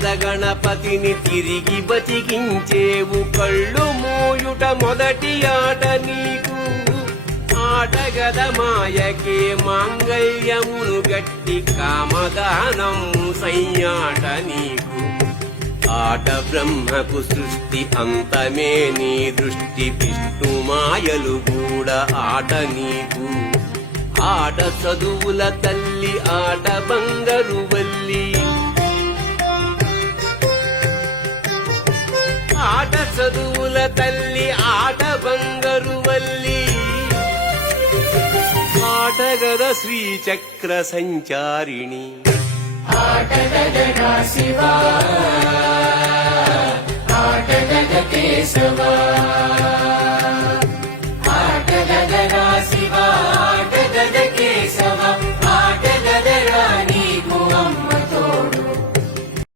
ఆటగద గణపతిని తిరిగి బతికించేవు కళ్ళు మూయుట మొదటి ఆట నీకు ఆటగద మాయకే మాంగళ్యమును గట్టి కామదానం సయ్యాట నీకు ఆట బ్రహ్మకు సృష్టి అంతమే నీ దృష్టి విష్ణు మాయలు కూడా ఆట నీకు ఆట చదువుల తల్లి ఆట బంగారు వల్లి ఆట చదువుల తల్లి ఆట బంగారు వల్లి ఆటగద శ్రీచక్ర సంచారిణి ఆటగదరా శివ